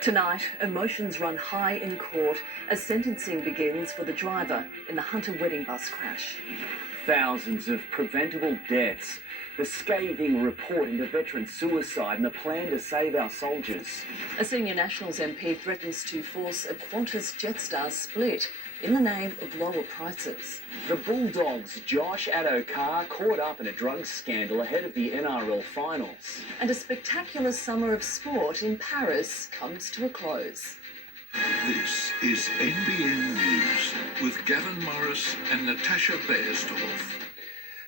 Tonight, emotions run high in court as sentencing begins for the driver in the Hunter wedding bus crash. Thousands of preventable deaths, the scathing report into veteran suicide and a plan to save our soldiers. A senior Nationals MP threatens to force a Qantas Jetstar split in the name of lower prices. The Bulldogs' Josh Addo-Carr caught up in a drugs scandal ahead of the NRL finals. And a spectacular summer of sport in Paris comes to a close. This is NBN News with Gavin and Natasha Beyersdorf.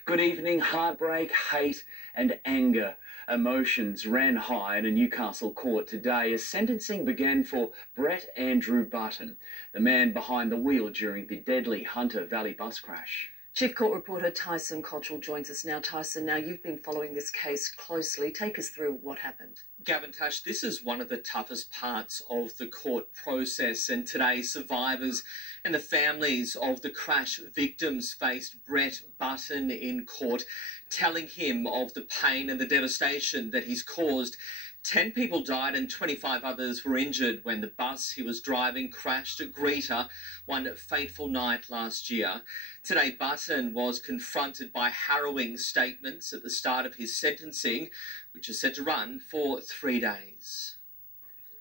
Good evening. Heartbreak, hate and anger. Emotions ran high in a Newcastle court today as sentencing began for Brett Andrew Button, the man behind the wheel during the deadly Hunter Valley bus crash. Chief Court reporter Tyson Cottrell joins us now. Tyson, now you've been following this case closely. Take us through what happened. Gavin, Tash, this is one of the toughest parts of the court process, and today survivors and the families of the crash victims faced Brett Button in court, telling him of the pain and the devastation that he's caused. 10 people died and 25 others were injured when the bus he was driving crashed at Greta one fateful night last year. Today, Button was confronted by harrowing statements at the start of his sentencing, which is set to run for 3 days.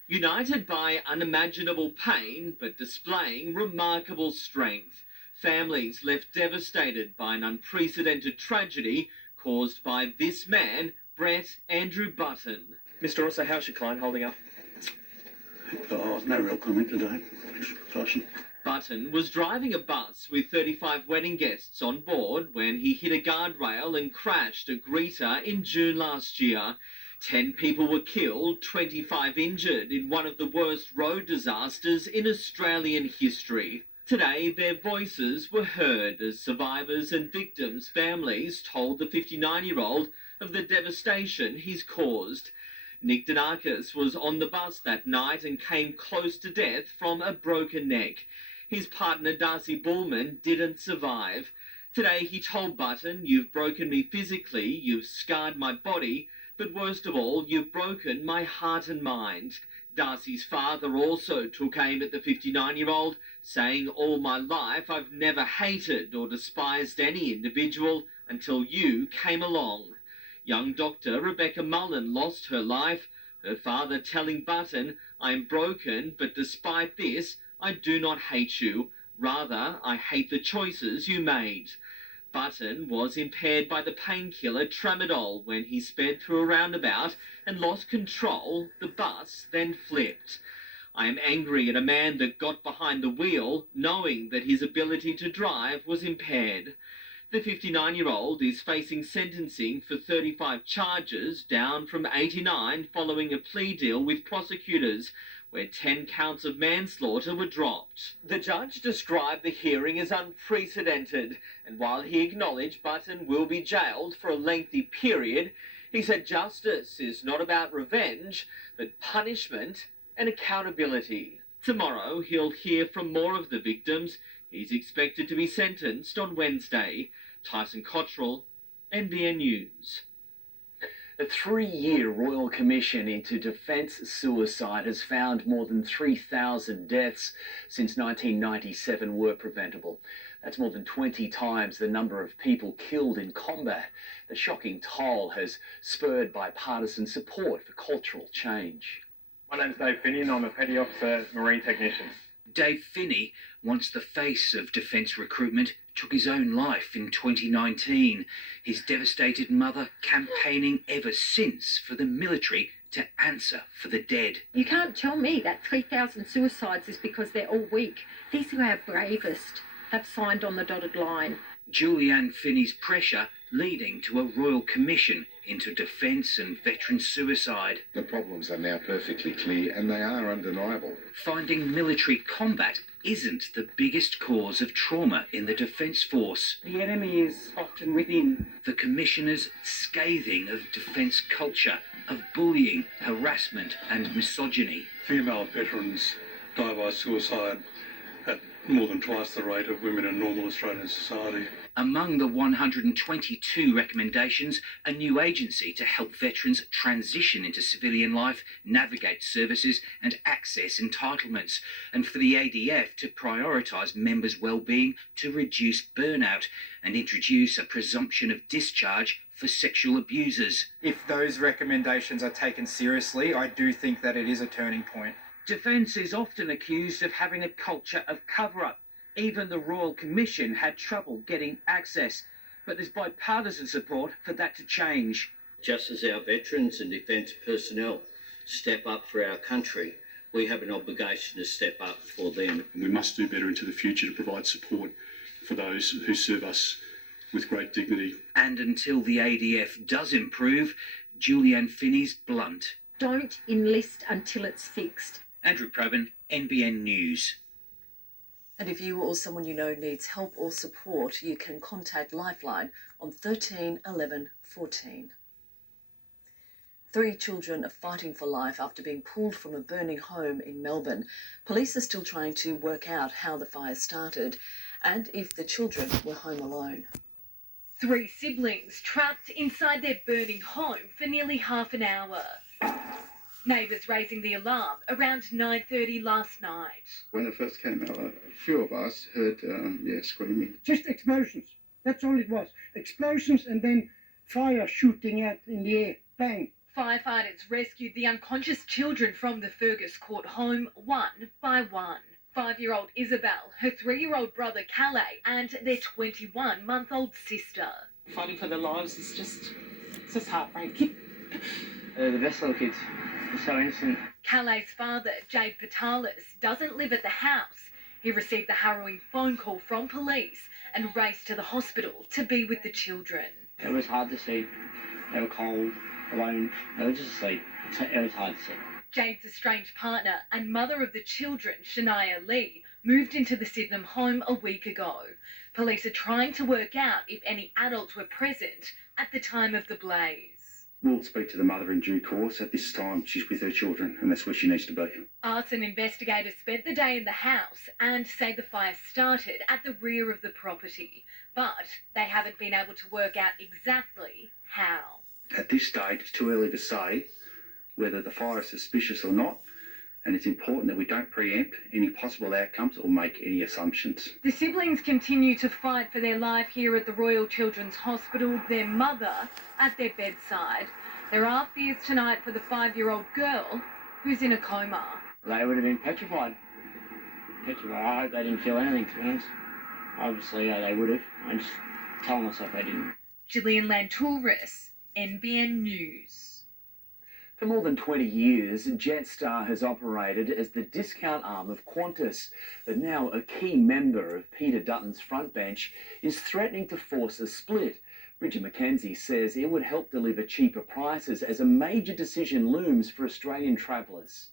United by unimaginable pain, but displaying remarkable strength, families left devastated by an unprecedented tragedy caused by this man, Brett Andrew Button. Mr. Rosso, how's your client holding up? Oh, no real comment today, Tyson. Button was driving a bus with 35 wedding guests on board when he hit a guardrail and crashed at Greta in June last year. 10 people were killed, 25 injured in one of the worst road disasters in Australian history. Today, their voices were heard as survivors and victims' families told the 59-year-old of the devastation he's caused. Nick Danakis was on the bus that night and came close to death from a broken neck. His partner, Darcy Bullman, didn't survive. Today, he told Button, "You've broken me physically, you've scarred my body, but worst of all, you've broken my heart and mind." Darcy's father also took aim at the 59-year-old, saying, "All my life, I've never hated or despised any individual until you came along." Young doctor Rebecca Mullen lost her life, her father telling Button, "I'm broken, but despite this, I do not hate you. Rather, I hate the choices you made." Button was impaired by the painkiller tramadol when he sped through a roundabout and lost control. The bus then flipped. "I am angry at a man that got behind the wheel, knowing that his ability to drive was impaired." The 59-year-old is facing sentencing for 35 charges, down from 89 following a plea deal with prosecutors, where 10 counts of manslaughter were dropped. The judge described the hearing as unprecedented, and while he acknowledged Button will be jailed for a lengthy period, he said justice is not about revenge, but punishment and accountability. Tomorrow, he'll hear from more of the victims. He's expected to be sentenced on Wednesday. Tyson Cottrell, NBN News. A 3-year Royal Commission into Defence Suicide has found more than 3,000 deaths since 1997 were preventable. That's more than 20 times the number of people killed in combat. The shocking toll has spurred bipartisan support for cultural change. My name's Dave Finney and I'm a Petty Officer Marine Technician. Dave Finney, once the face of defence recruitment, took his own life in 2019. His devastated mother campaigning ever since for the military to answer for the dead. You can't tell me that 3,000 suicides is because they're all weak. These are our bravest. They've signed on the dotted line. Julianne Finney's pressure leading to a royal commission into defence and veteran suicide. The problems are now perfectly clear and they are undeniable. Finding military combat isn't the biggest cause of trauma in the Defence Force. The enemy is often within. The Commissioner's scathing of defence culture, of bullying, harassment and misogyny. Female veterans die by suicide at more than twice the rate of women in normal Australian society. Among the 122 recommendations, a new agency to help veterans transition into civilian life, navigate services and access entitlements, and for the ADF to prioritise members' well-being to reduce burnout and introduce a presumption of discharge for sexual abusers. If those recommendations are taken seriously, I do think that it is a turning point. Defence is often accused of having a culture of cover-up. Even the Royal Commission had trouble getting access, but there's bipartisan support for that to change. Just as our veterans and defence personnel step up for our country, we have an obligation to step up for them. And we must do better into the future to provide support for those who serve us with great dignity. And until the ADF does improve, Julianne Finney's blunt. Don't enlist until it's fixed. Andrew Probyn, NBN News. And if you or someone you know needs help or support, you can contact Lifeline on 13 11 14. 3 children are fighting for life after being pulled from a burning home in Melbourne. Police are still trying to work out how the fire started and if the children were home alone. 3 siblings trapped inside their burning home for nearly half an hour. Neighbours raising the alarm around 9:30 last night. When it first came out, a few of us heard, screaming. Just explosions. That's all it was. Explosions and then fire shooting out in the air. Bang. Firefighters rescued the unconscious children from the Fergus Court home one by one. 5-year-old Isabel, her 3-year-old brother Calais and their 21-month-old sister. Fighting for their lives is just heartbreaking. They're the best little kids. They're so innocent. Calais' father, Jade Patalis, doesn't live at the house. He received the harrowing phone call from police and raced to the hospital to be with the children. It was hard to see. They were cold, alone. They were just asleep. It was hard to see. Jade's estranged partner and mother of the children, Shania Lee, moved into the Sydenham home a week ago. Police are trying to work out if any adults were present at the time of the blaze. We'll speak to the mother in due course. At this time, she's with her children, and that's where she needs to be. Arson investigators spent the day in the house and say the fire started at the rear of the property, but they haven't been able to work out exactly how. At this stage, it's too early to say whether the fire is suspicious or not, and it's important that we don't preempt any possible outcomes or make any assumptions. The siblings continue to fight for their life here at the Royal Children's Hospital, their mother at their bedside. There are fears tonight for the 5-year-old girl who's in a coma. They would have been petrified. I hope they didn't feel anything, to be honest. Obviously, they would have. I just tell myself they didn't. Gillian Lantouris, NBN News. For more than 20 years, Jetstar has operated as the discount arm of Qantas, but now a key member of Peter Dutton's front bench is threatening to force a split. Bridget McKenzie says it would help deliver cheaper prices as a major decision looms for Australian travellers.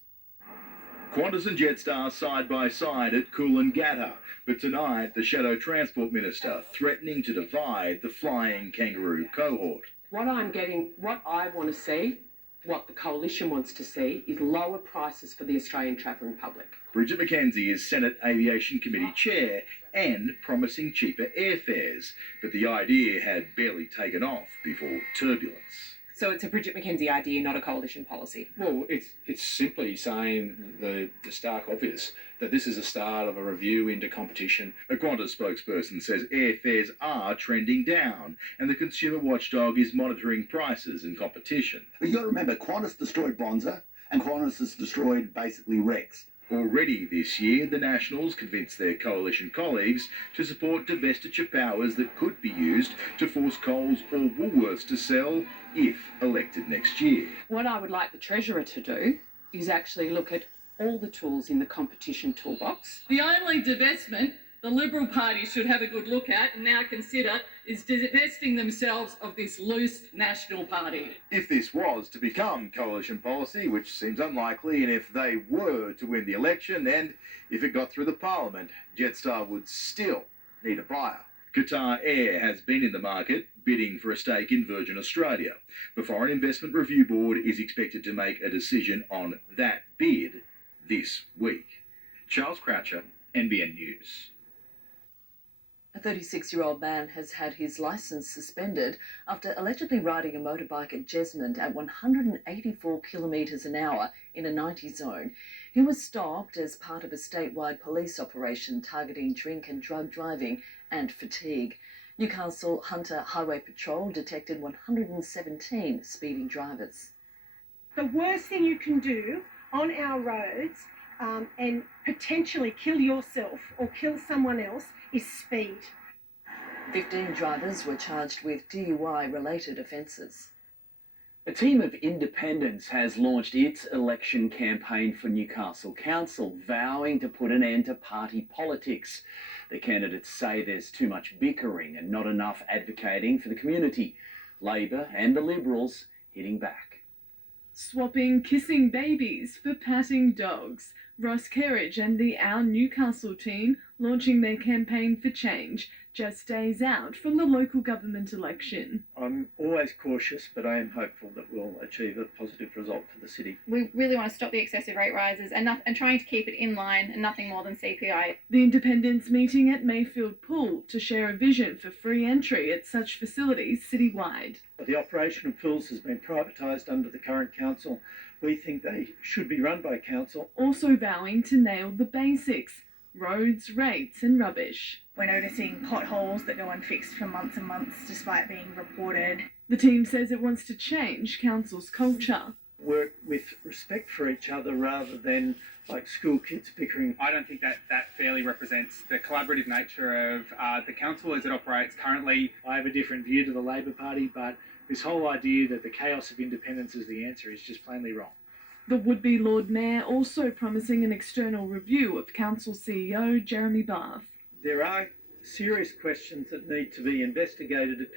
Qantas and Jetstar side by side at Coolangatta, but tonight the Shadow Transport Minister threatening to divide the flying kangaroo cohort. What I want to see, what the coalition wants to see, is lower prices for the Australian travelling public. Bridget McKenzie is Senate Aviation Committee Chair and promising cheaper airfares, but the idea had barely taken off before turbulence. So it's a Bridget McKenzie idea, not a coalition policy. Well, it's simply saying the stark obvious, that this is a start of a review into competition. A Qantas spokesperson says airfares are trending down and the consumer watchdog is monitoring prices and competition. But you've got to remember, Qantas destroyed Bonza and Qantas has destroyed basically Rex. Already this year, the Nationals convinced their coalition colleagues to support divestiture powers that could be used to force Coles or Woolworths to sell if elected next year. What I would like the Treasurer to do is actually look at all the tools in the competition toolbox. The only divestment the Liberal Party should have a good look at and now consider is divesting themselves of this loose National Party. If this was to become coalition policy, which seems unlikely, and if they were to win the election, and if it got through the Parliament, Jetstar would still need a buyer. Qatar Air has been in the market, bidding for a stake in Virgin Australia. The Foreign Investment Review Board is expected to make a decision on that bid this week. Charles Croucher, NBN News. A 36-year-old man has had his licence suspended after allegedly riding a motorbike at Jesmond at 184 kilometres an hour in a 90 zone. He was stopped as part of a statewide police operation targeting drink and drug driving and fatigue. Newcastle Hunter Highway Patrol detected 117 speeding drivers. The worst thing you can do on our roads and potentially kill yourself or kill someone else is speed. 15 drivers were charged with DUI-related offences. A team of independents has launched its election campaign for Newcastle Council, vowing to put an end to party politics. The candidates say there's too much bickering and not enough advocating for the community. Labor and the Liberals hitting back. Swapping kissing babies for patting dogs. Ross Kerridge and the Our Newcastle team launching their campaign for change just days out from the local government election. I'm always cautious, but I am hopeful that we'll achieve a positive result for the city. We really want to stop the excessive rate rises and trying to keep it in line and nothing more than CPI. The independents meeting at Mayfield Pool to share a vision for free entry at such facilities citywide. The operation of pools has been privatised under the current council. We think they should be run by council. Also vowing to nail the basics: roads, rates and rubbish. We're noticing potholes that go unfixed for months and months despite being reported. The team says it wants to change council's culture. Work with respect for each other rather than like school kids bickering. I don't think that fairly represents the collaborative nature of the council as it operates currently. I have a different view to the Labor Party, but this whole idea that the chaos of independence is the answer is just plainly wrong. The would-be Lord Mayor also promising an external review of council CEO Jeremy Bath. There are serious questions that need to be investigated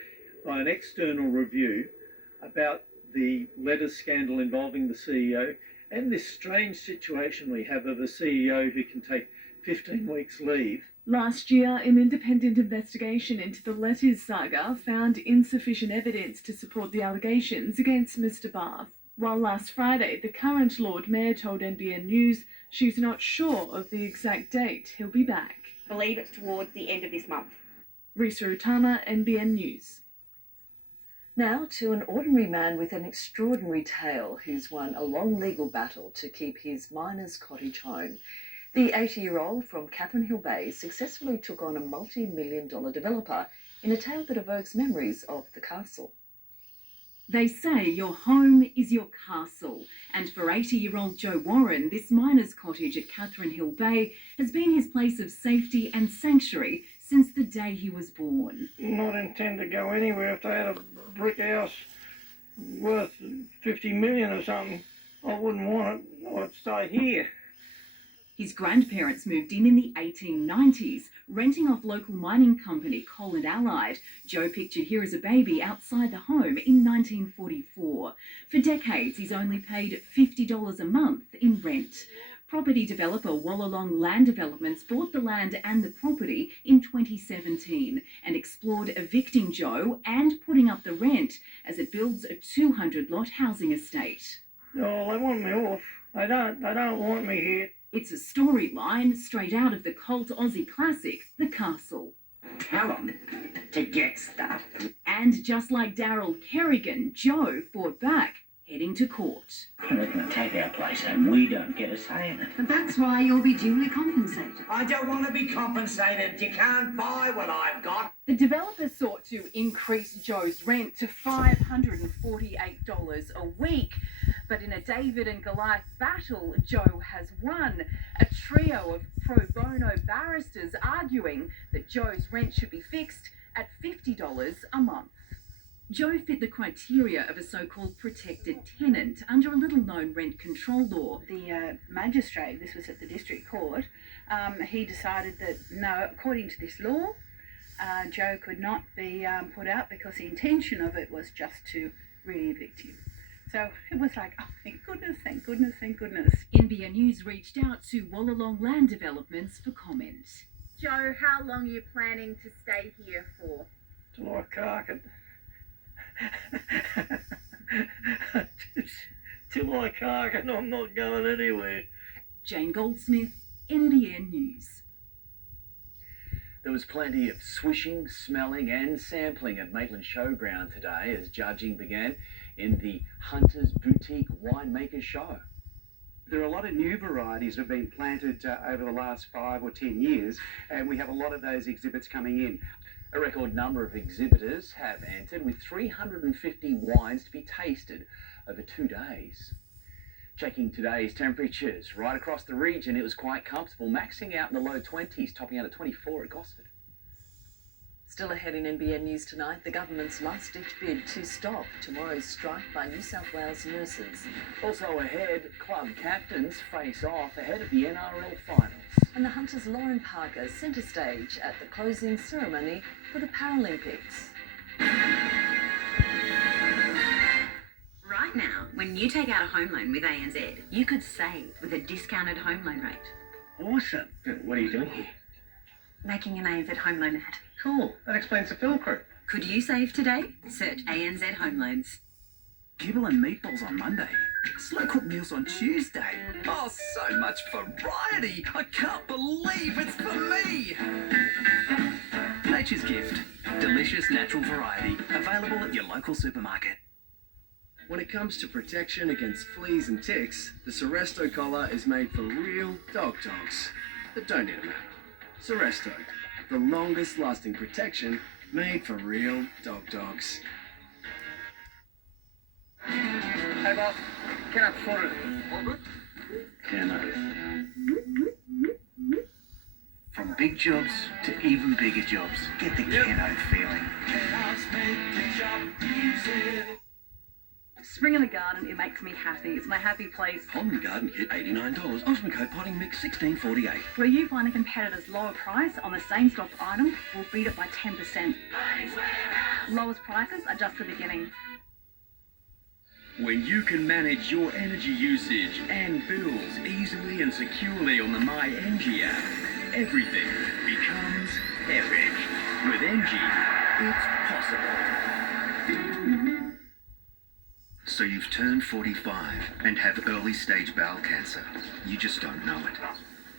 by an external review about the letters scandal involving the CEO and this strange situation we have of a CEO who can take 15 weeks leave. Last year, an independent investigation into the letters saga found insufficient evidence to support the allegations against Mr. Bath. While last Friday, the current Lord Mayor told NBN News she's not sure of the exact date he'll be back. I believe it's towards the end of this month. Risa Utama, NBN News. Now to an ordinary man with an extraordinary tale who's won a long legal battle to keep his miner's cottage home. The 80-year-old from Catherine Hill Bay successfully took on a multi-million-dollar developer in a tale that evokes memories of the castle. They say your home is your castle, and for 80-year-old Joe Warren, this miner's cottage at Catherine Hill Bay has been his place of safety and sanctuary since the day he was born. Not intend to go anywhere. If they had a brick house worth 50 million or something, I wouldn't want it. I'd stay here. His grandparents moved in the 1890s, renting off local mining company Coal and Allied. Joe pictured here as a baby outside the home in 1944. For decades, he's only paid $50 a month in rent. Property developer Wallalong Land Developments bought the land and the property in 2017 and explored evicting Joe and putting up the rent as it builds a 200-lot housing estate. No, they want me off. They don't want me here. It's a storyline straight out of the cult Aussie classic, The Castle. Tell them to get stuff. And just like Daryl Kerrigan, Joe fought back, heading to court. They're going to take our place and we don't get a say in it. And that's why you'll be duly compensated. I don't want to be compensated. You can't buy what I've got. The developer sought to increase Joe's rent to $548 a week. But in a David and Goliath battle, Joe has won. A trio of pro bono barristers arguing that Joe's rent should be fixed at $50 a month. Joe fit the criteria of a so-called protected tenant under a little-known rent control law. The magistrate, this was at the district court, he decided that no, according to this law, Joe could not be put out because the intention of it was just to really evict him. So it was like, oh, thank goodness, thank goodness, thank goodness. NBN News reached out to Wallalong Land Developments for comment. Joe, how long are you planning to stay here for? Till I cark it. Till I cark it, I'm not going anywhere. Jane Goldsmith, NBN News. There was plenty of swishing, smelling and sampling at Maitland Showground today as judging began in the Hunter's Boutique Winemaker Show. There are a lot of new varieties that have been planted over the last 5 or 10 years, and we have a lot of those exhibits coming in. A record number of exhibitors have entered, with 350 wines to be tasted over 2 days. Checking today's temperatures right across the region, it was quite comfortable, maxing out in the low 20s, topping out at 24 at Gosford. Still ahead in NBN News tonight, the government's last-ditch bid to stop tomorrow's strike by New South Wales nurses. Also ahead, club captains face off ahead of the NRL finals. And the Hunters' Lauren Parker centre stage at the closing ceremony for the Paralympics. Right now, when you take out a home loan with ANZ, you could save with a discounted home loan rate. Awesome. What are you doing here? Making an ANZ home loan ad. Cool. That explains the film crew. Could you save today? Search ANZ Home Loans. Kibble and meatballs on Monday. Slow cooked meals on Tuesday. Oh, so much variety. I can't believe it's for me. Nature's Gift. Delicious natural variety. Available at your local supermarket. When it comes to protection against fleas and ticks, the Seresto collar is made for real dog dogs that don't need a map. Seresto, the longest lasting protection made for real dog dogs. Hey, boss. Can I afford it? All good? Can I? From big jobs to even bigger jobs, get the Keno feeling. Spring in the Garden, it makes me happy. It's my happy place. Home and Garden Kit, $89. Osmocote Potting Mix, $16.48. Where you find a competitor's lower price on the same stock item, will beat it by 10%. Lowest prices are just the beginning. When you can manage your energy usage and bills easily and securely on the MyEnergy app, everything becomes epic. With Engie, it's possible. So you've turned 45 and have early stage bowel cancer. You just don't know it.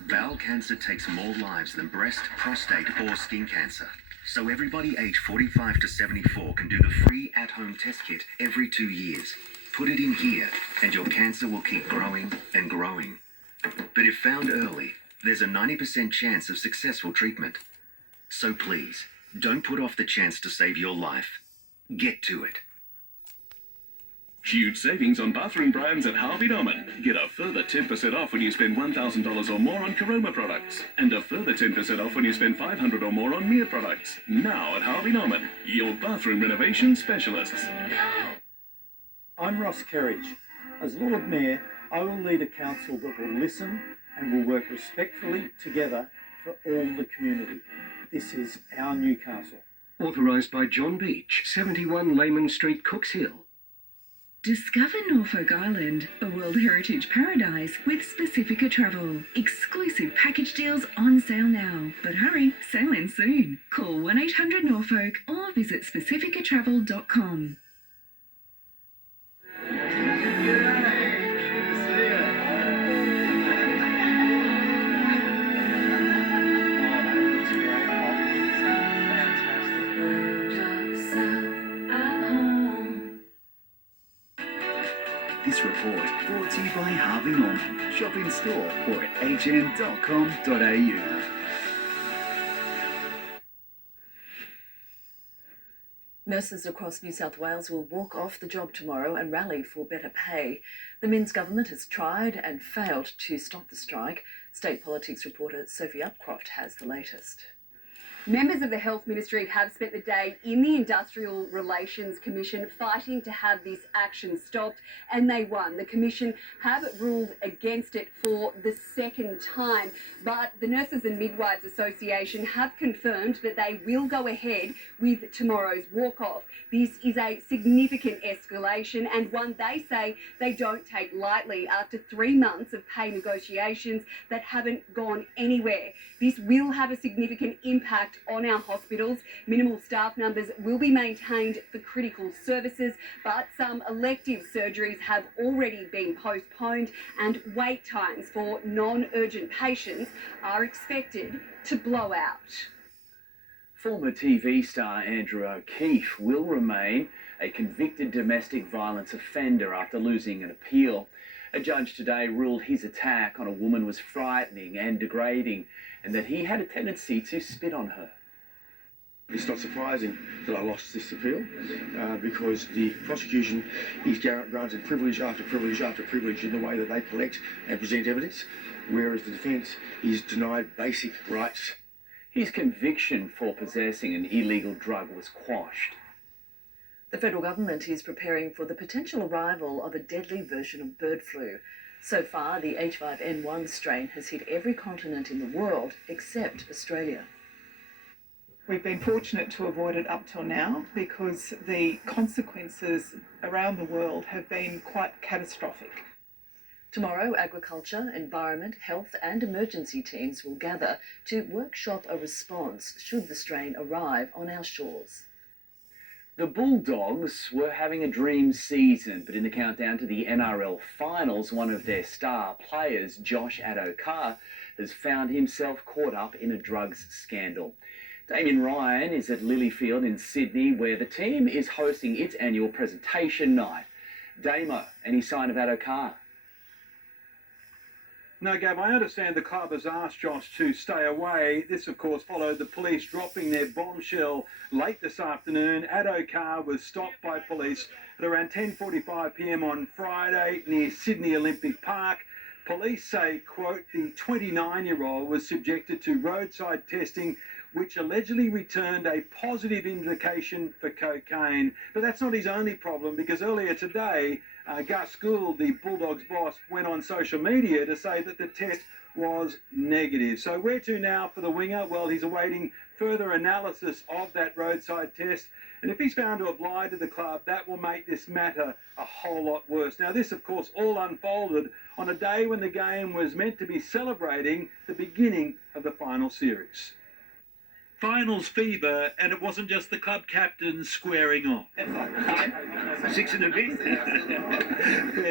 Bowel cancer takes more lives than breast, prostate or skin cancer. So everybody aged 45 to 74 can do the free at-home test kit every 2 years. Put it in here and your cancer will keep growing and growing. But if found early, there's a 90% chance of successful treatment. So please, don't put off the chance to save your life. Get to it. Huge savings on bathroom brands at Harvey Norman. Get a further 10% off when you spend $1,000 or more on Caroma products. And a further 10% off when you spend $500 or more on Mere products. Now at Harvey Norman, your bathroom renovation specialists. I'm Ross Kerridge. As Lord Mayor, I will lead a council that will listen and will work respectfully together for all the community. This is our Newcastle. Authorised by John Beach, 71 Lehman Street, Cooks Hill. Discover Norfolk Island, a World Heritage Paradise with Pacifica Travel. Exclusive package deals on sale now. But hurry, sail in soon. Call 1-800-NORFOLK or visit pacificatravel.com. This report brought to you by Harvey Norman. Shop in store or at hm.com.au. Nurses across New South Wales will walk off the job tomorrow and rally for better pay. The Minns government has tried and failed to stop the strike. State politics reporter Sophie Upcroft has the latest. Members of the Health Ministry have spent the day in the Industrial Relations Commission fighting to have this action stopped, and they won. The Commission have ruled against it for the second time, but the Nurses and Midwives Association have confirmed that they will go ahead with tomorrow's walk-off. This is a significant escalation and one they say they don't take lightly after 3 months of pay negotiations that haven't gone anywhere. This will have a significant impact on our hospitals. Minimal staff numbers will be maintained for critical services, but some elective surgeries have already been postponed and wait times for non-urgent patients are expected to blow out. Former TV star Andrew O'Keefe will remain a convicted domestic violence offender after losing an appeal. A judge today ruled his attack on a woman was frightening and degrading, and that he had a tendency to spit on her. It's not surprising that I lost this appeal because the prosecution is granted privilege after privilege after privilege in the way that they collect and present evidence, whereas the defence is denied basic rights. His conviction for possessing an illegal drug was quashed. The federal government is preparing for the potential arrival of a deadly version of bird flu. So far, the H5N1 strain has hit every continent in the world except Australia. We've been fortunate to avoid it up till now because the consequences around the world have been quite catastrophic. Tomorrow, agriculture, environment, health and emergency teams will gather to workshop a response should the strain arrive on our shores. The Bulldogs were having a dream season, but in the countdown to the NRL finals, one of their star players, Josh Addo-Carr, has found himself caught up in a drugs scandal. Damien Ryan is at Lilyfield in Sydney, where the team is hosting its annual presentation night. Damo, any sign of Addo-Carr? No, Gav, I understand the club has asked Josh to stay away. This, of course, followed the police dropping their bombshell late this afternoon. Addo-Carr was stopped by police at around 10:45 p.m. on Friday near Sydney Olympic Park. Police say, quote, the 29-year-old was subjected to roadside testing which allegedly returned a positive indication for cocaine. But that's not his only problem, because earlier today, Gus Gould, the Bulldogs boss, went on social media to say that the test was negative. So where to now for the winger? Well, he's awaiting further analysis of that roadside test. And if he's found to have lied to the club, that will make this matter a whole lot worse. Now, this, of course, all unfolded on a day when the game was meant to be celebrating the beginning of the final series. Finals fever, and it wasn't just the club captains squaring off. 6 and a bit.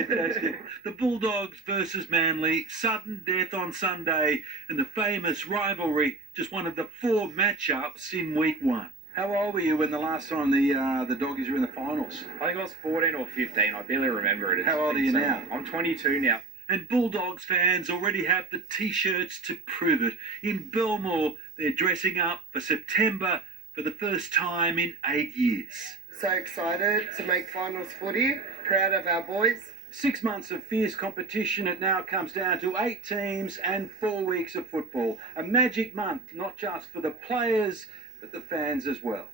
Fantastic. The Bulldogs versus Manly, sudden death on Sunday, and the famous rivalry, just one of the 4 matchups in week 1. How old were you when the last time the Doggies were in the finals? I think I was 14 or 15. I barely remember it. How old are you now? I'm 22 now. And Bulldogs fans already have the T-shirts to prove it. In Belmore, they're dressing up for September for the first time in 8 years. So excited to make finals footy. Proud of our boys. 6 months of fierce competition. It now comes down to 8 teams and 4 weeks of football. A magic month, not just for the players, but the fans as well.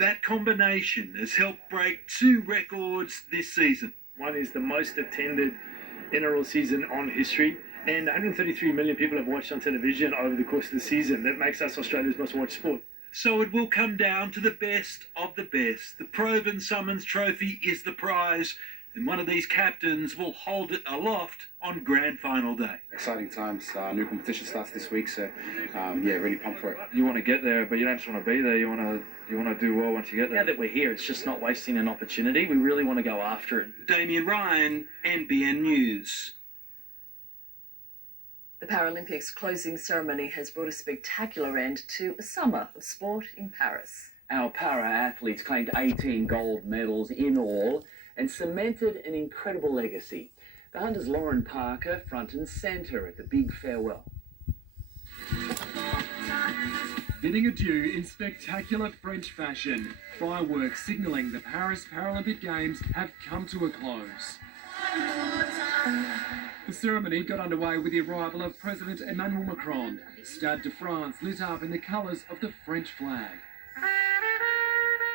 That combination has helped break 2 records this season. One is the most attended NRL season on history, and 133 million people have watched on television over the course of the season. That makes us Australia's most watched sport. So it will come down to the best of the best. The Proven Summons Trophy is the prize, and one of these captains will hold it aloft on Grand Final Day. Exciting times. New competition starts this week, so really pumped for it. You want to get there, but you don't just want to be there. You want to do well once you get there. Now that we're here, it's just not wasting an opportunity. We really want to go after it. Damien Ryan, NBN News. The Paralympics closing ceremony has brought a spectacular end to a summer of sport in Paris. Our para-athletes claimed 18 gold medals in all and cemented an incredible legacy. The Hunter's Lauren Parker front and centre at the big farewell. Bidding adieu in spectacular French fashion, fireworks signalling the Paris Paralympic Games have come to a close. The ceremony got underway with the arrival of President Emmanuel Macron. Stade de France lit up in the colours of the French flag.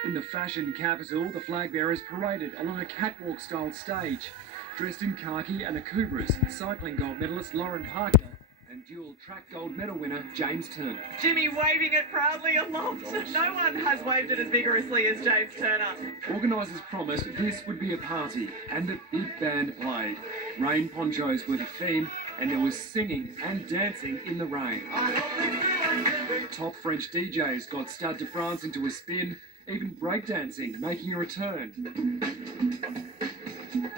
In the fashion capital, the flag bearers paraded along a catwalk-style stage. Dressed in khaki and a kubris, cycling gold medalist Lauren Parker and dual track gold medal winner James Turner. Jimmy waving it proudly aloft. No one has waved it as vigorously as James Turner. Organisers promised this would be a party, and the big band played. Rain ponchos were the theme, and there was singing and dancing in the rain. Top French DJs got Stade de France into a spin, even breakdancing making a return.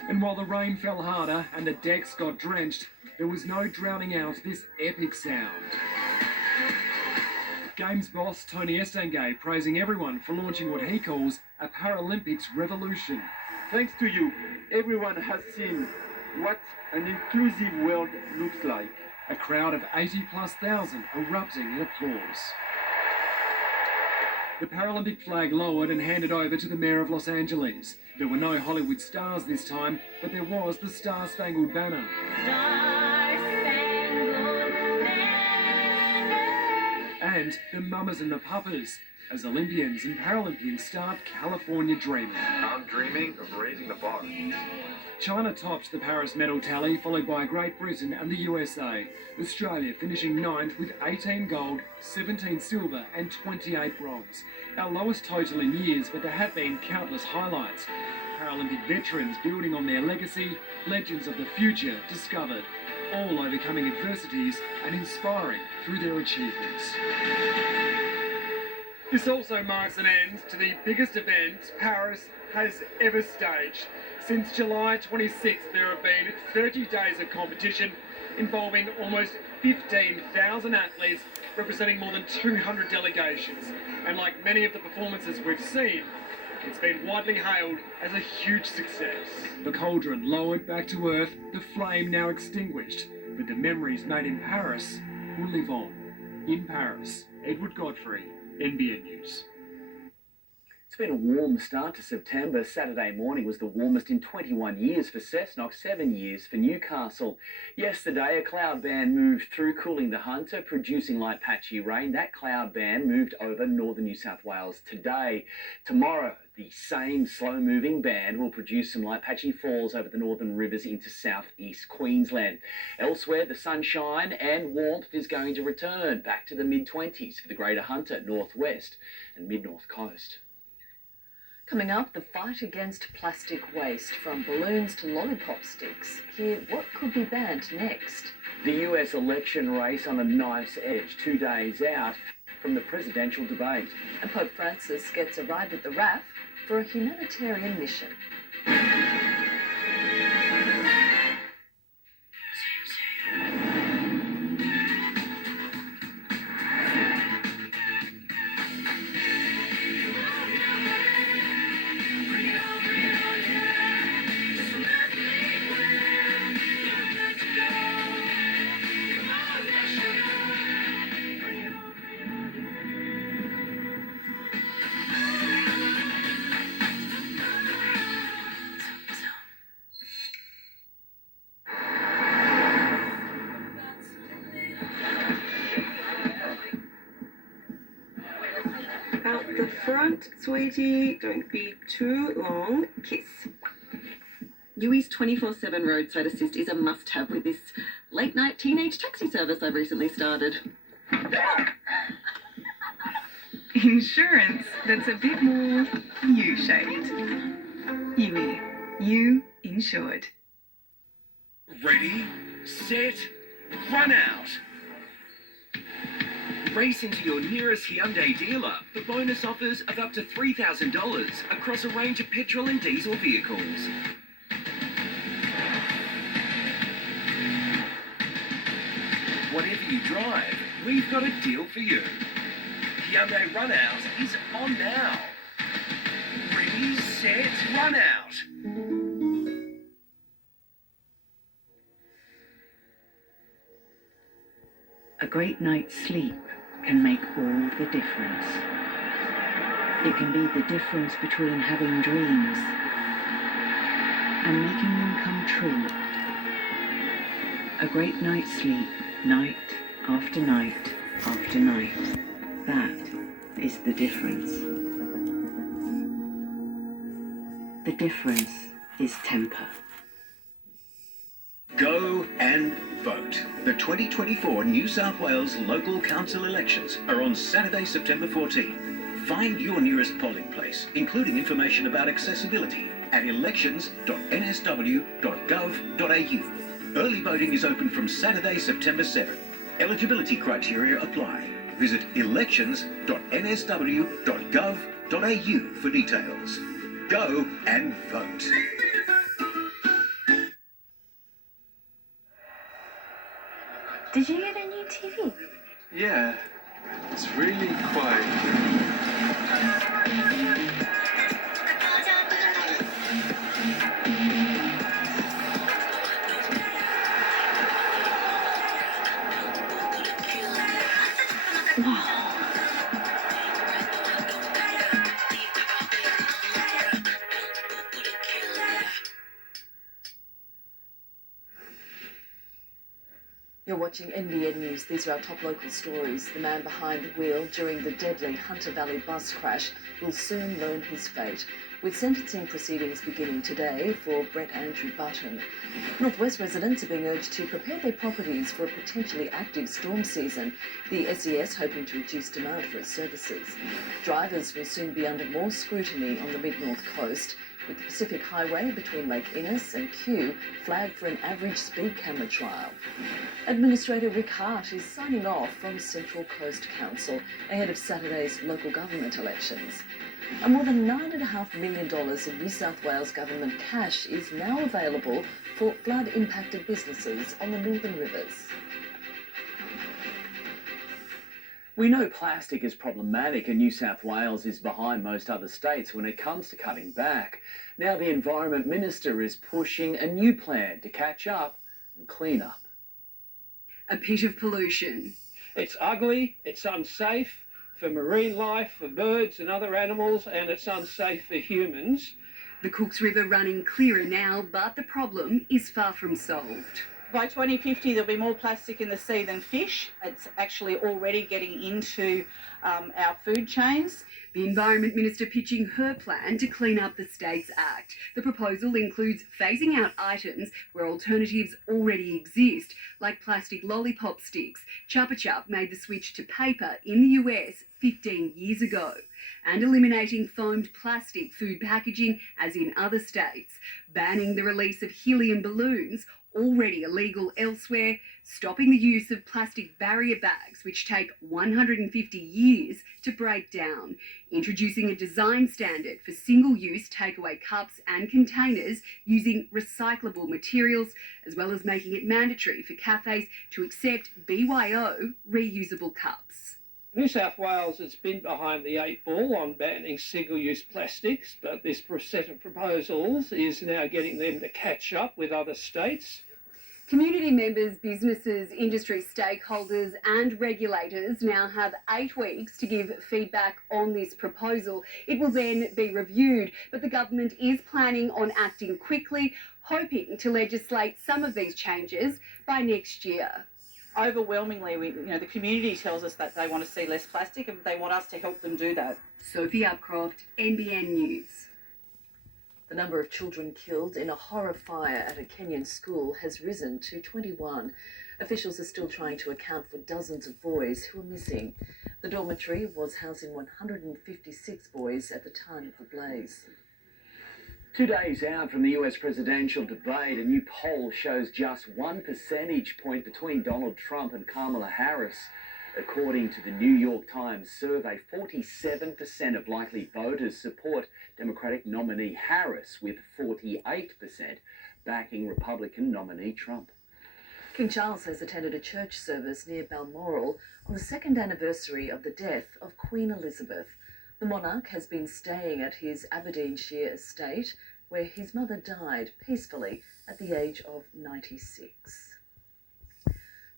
And while the rain fell harder and the decks got drenched, there was no drowning out this epic sound. Games boss Tony Estanguet praising everyone for launching what he calls a Paralympics revolution. Thanks to you, everyone has seen what an inclusive world looks like. A crowd of 80,000+ erupting in applause. The Paralympic flag lowered and handed over to the Mayor of Los Angeles. There were no Hollywood stars this time, but there was the Star-Spangled Banner. And the Mamas and the Papas, as Olympians and Paralympians start California dreaming. I'm dreaming of raising the bar. China topped the Paris medal tally, followed by Great Britain and the USA. Australia finishing 9th with 18 gold, 17 silver and 28 bronze. Our lowest total in years, but there have been countless highlights. Paralympic veterans building on their legacy, legends of the future discovered, all overcoming adversities and inspiring through their achievements. This also marks an end to the biggest event Paris has ever staged. Since July 26th, there have been 30 days of competition involving almost 15,000 athletes representing more than 200 delegations. And like many of the performances we've seen, it's been widely hailed as a huge success. The cauldron lowered back to earth, the flame now extinguished, but the memories made in Paris will live on. In Paris, Edward Godfrey, NBN News. It's been a warm start to September. Saturday morning was the warmest in 21 years for Cessnock, 7 years for Newcastle. Yesterday, a cloud band moved through, cooling the Hunter, producing light patchy rain. That cloud band moved over northern New South Wales today. Tomorrow, the same slow-moving band will produce some light patchy falls over the northern rivers into southeast Queensland. Elsewhere, the sunshine and warmth is going to return back to the mid-20s for the Greater Hunter, northwest and mid-north coast. Coming up, the fight against plastic waste, from balloons to lollipop sticks. Hear what could be banned next. The US election race on a knife's edge, 2 days out from the presidential debate. And Pope Francis gets a ride with the RAF for a humanitarian mission. Out the front, sweetie, don't be too long. Kiss. Yui's 24/7 roadside assist is a must-have with this late-night teenage taxi service I've recently started. Insurance that's a bit more U-shaped. Yui, you insured. Ready, set, run out! Race into your nearest Hyundai dealer for bonus offers of up to $3,000 across a range of petrol and diesel vehicles. Whatever you drive, we've got a deal for you. Hyundai Run Out is on now. Ready, set, run out! A great night's sleep can make all the difference. It can be the difference between having dreams and making them come true. A great night's sleep, night after night after night. That is the difference. The difference is temper. Go and vote. The 2024 New South Wales local council elections are on Saturday, September 14th. Find your nearest polling place, including information about accessibility, at elections.nsw.gov.au. Early voting is open from Saturday, September 7th. Eligibility criteria apply. Visit elections.nsw.gov.au for details. Go and vote. Did you get a new TV? Yeah, It's really quiet. You're watching NBN News. These are our top local stories. The man behind the wheel during the deadly Hunter Valley bus crash will soon learn his fate, with sentencing proceedings beginning today for Brett Andrew Button. Northwest residents are being urged to prepare their properties for a potentially active storm season, the SES hoping to reduce demand for its services. Drivers will soon be under more scrutiny on the mid-north coast, with the Pacific Highway between Lake Innes and Kew flagged for an average speed camera trial. Administrator Rick Hart is signing off from Central Coast Council ahead of Saturday's local government elections. And more than $9.5 million in New South Wales government cash is now available for flood-impacted businesses on the northern rivers. We know plastic is problematic and New South Wales is behind most other states when it comes to cutting back. Now the Environment Minister is pushing a new plan to catch up and clean up. A pit of pollution. It's ugly, it's unsafe for marine life, for birds and other animals, and it's unsafe for humans. The Cooks River running clearer now, but the problem is far from solved. By 2050, there'll be more plastic in the sea than fish. It's actually already getting into our food chains. The Environment Minister pitching her plan to clean up the State's Act. The proposal includes phasing out items where alternatives already exist, like plastic lollipop sticks. Chupa Chup made the switch to paper in the US 15 years ago, and eliminating foamed plastic food packaging as in other states, banning the release of helium balloons, already illegal elsewhere, stopping the use of plastic barrier bags, which take 150 years to break down, introducing a design standard for single-use takeaway cups and containers using recyclable materials, as well as making it mandatory for cafes to accept BYO reusable cups. New South Wales has been behind the 8 ball on banning single-use plastics, but this set of proposals is now getting them to catch up with other states. Community members, businesses, industry stakeholders and regulators now have 8 weeks to give feedback on this proposal. It will then be reviewed, but the government is planning on acting quickly, hoping to legislate some of these changes by next year. Overwhelmingly, the community tells us that they want to see less plastic and they want us to help them do that. Sophie Upcroft, NBN News. The number of children killed in a horror fire at a Kenyan school has risen to 21. Officials are still trying to account for dozens of boys who are missing. The dormitory was housing 156 boys at the time of the blaze. 2 days out from the US presidential debate, a new poll shows just 1 percentage point between Donald Trump and Kamala Harris. According to the New York Times survey, 47% of likely voters support Democratic nominee Harris, with 48% backing Republican nominee Trump. King Charles has attended a church service near Balmoral on the second anniversary of the death of Queen Elizabeth. The monarch has been staying at his Aberdeenshire estate, where his mother died peacefully at the age of 96.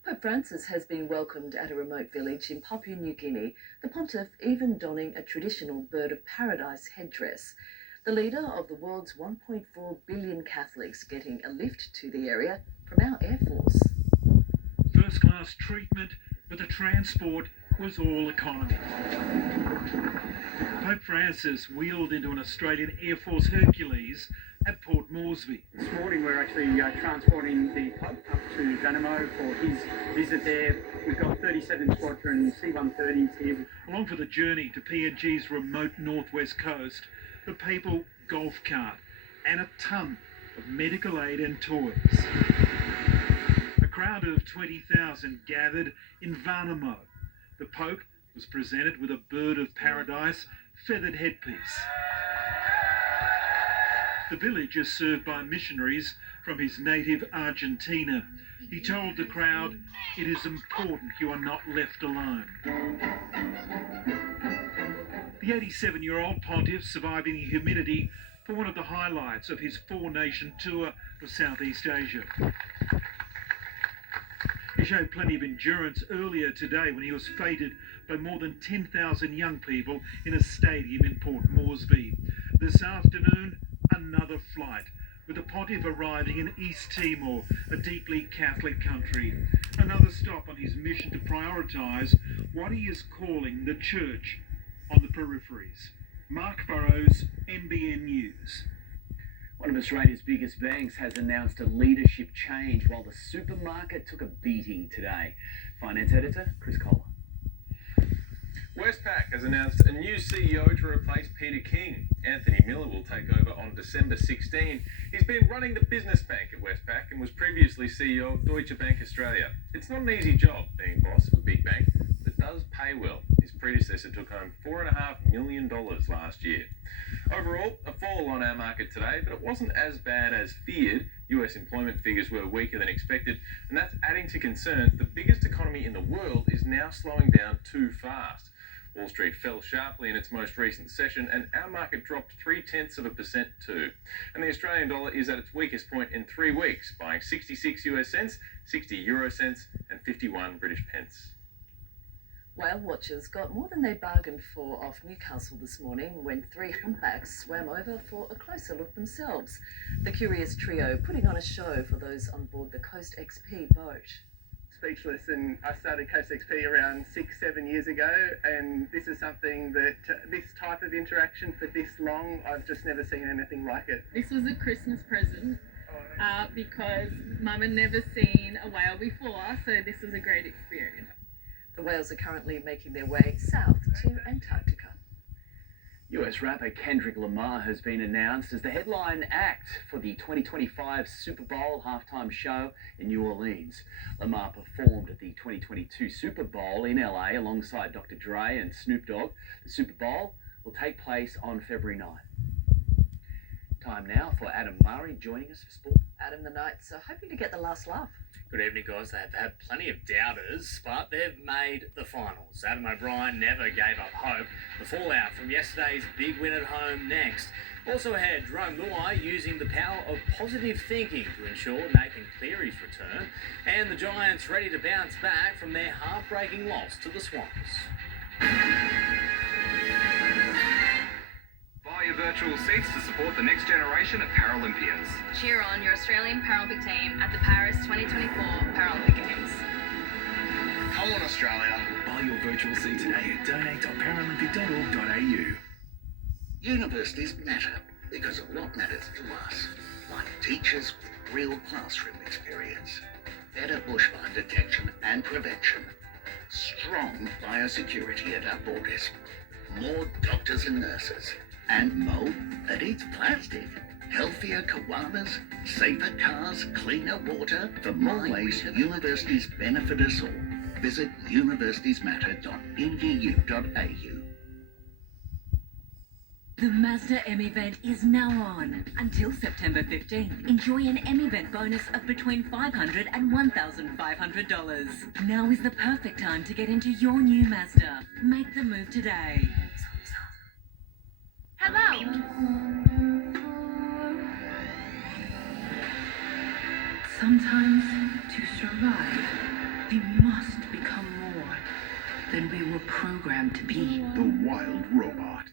Pope Francis has been welcomed at a remote village in Papua New Guinea, the pontiff even donning a traditional bird of paradise headdress. The leader of the world's 1.4 billion Catholics getting a lift to the area from our Air Force. First-class treatment, but the transport was all economy. Pope Francis wheeled into an Australian Air Force Hercules at Port Moresby. This morning we're actually transporting the Pope up to Danamo for his visit there. We've got 37 Squadron C-130s here. Along for the journey to PNG's remote northwest coast, the papal golf cart and a ton of medical aid and toys. A crowd of 20,000 gathered in Vanamo. The Pope was presented with a bird of paradise feathered headpiece. The village is served by missionaries from his native Argentina. He told the crowd, "It is important you are not left alone." The 87-year-old pontiff surviving the humidity for one of the highlights of his four-nation tour of Southeast Asia. He showed plenty of endurance earlier today when he was feted by more than 10,000 young people in a stadium in Port Moresby. This afternoon, another flight, with the pontiff arriving in East Timor, a deeply Catholic country. Another stop on his mission to prioritise what he is calling the church on the peripheries. Mark Burrows, NBN News. One of Australia's biggest banks has announced a leadership change while the supermarket took a beating today. Finance editor Chris Kohler. Westpac has announced a new CEO to replace Peter King. Anthony Miller will take over on December 16. He's been running the business bank at Westpac and was previously CEO of Deutsche Bank Australia. It's not an easy job being boss of a big bank, but it does pay well. His predecessor took home $4.5 million last year. Overall, a fall on our market today, but it wasn't as bad as feared. US employment figures were weaker than expected, and that's adding to concerns the biggest economy in the world is now slowing down too fast. Wall Street fell sharply in its most recent session, and our market dropped 0.3% too. And the Australian dollar is at its weakest point in 3 weeks, buying 66 US cents, 60 euro cents, and 51 British pence. Whale watchers got more than they bargained for off Newcastle this morning when 3 humpbacks swam over for a closer look themselves. The curious trio putting on a show for those on board the Coast XP boat. Speechless, and I started Coast XP around 6-7 years ago, and this is something that this type of interaction for this long, I've just never seen anything like it. This was a Christmas present because Mum had never seen a whale before, so this was a great experience. The whales are currently making their way south to Antarctica. US rapper Kendrick Lamar has been announced as the headline act for the 2025 Super Bowl halftime show in New Orleans. Lamar performed at the 2022 Super Bowl in LA alongside Dr. Dre and Snoop Dogg. The Super Bowl will take place on February 9. Time now for Adam Murray joining us for sport. Adam, the Knights are hoping to get the last laugh. Good evening, guys. They've had plenty of doubters, but they've made the finals. Adam O'Brien never gave up hope. The fallout from yesterday's big win at home next. Also ahead, Jerome Luai using the power of positive thinking to ensure Nathan Cleary's return, and the Giants ready to bounce back from their heartbreaking loss to the Swans. Buy your virtual seats to support the next generation of Paralympians. Cheer on your Australian Paralympic team at the Paris 2024 Paralympic Games. Come on, Australia. Buy your virtual seat today at donate.paralympic.org.au. Universities matter because of what matters to us, like teachers with real classroom experience, better bushfire detection and prevention, strong biosecurity at our borders, more doctors and nurses, and mold that eats plastic, healthier koalas, safer cars, cleaner water. For more ways universities benefit us all, visit universitiesmatter.edu.au. The Mazda M event is now on. Until September 15th, enjoy an M event bonus of between $500 and $1,500. Now is the perfect time to get into your new Mazda. Make the move today. Hello. Sometimes, to survive, we must become more than we were programmed to be. The Wild Robot.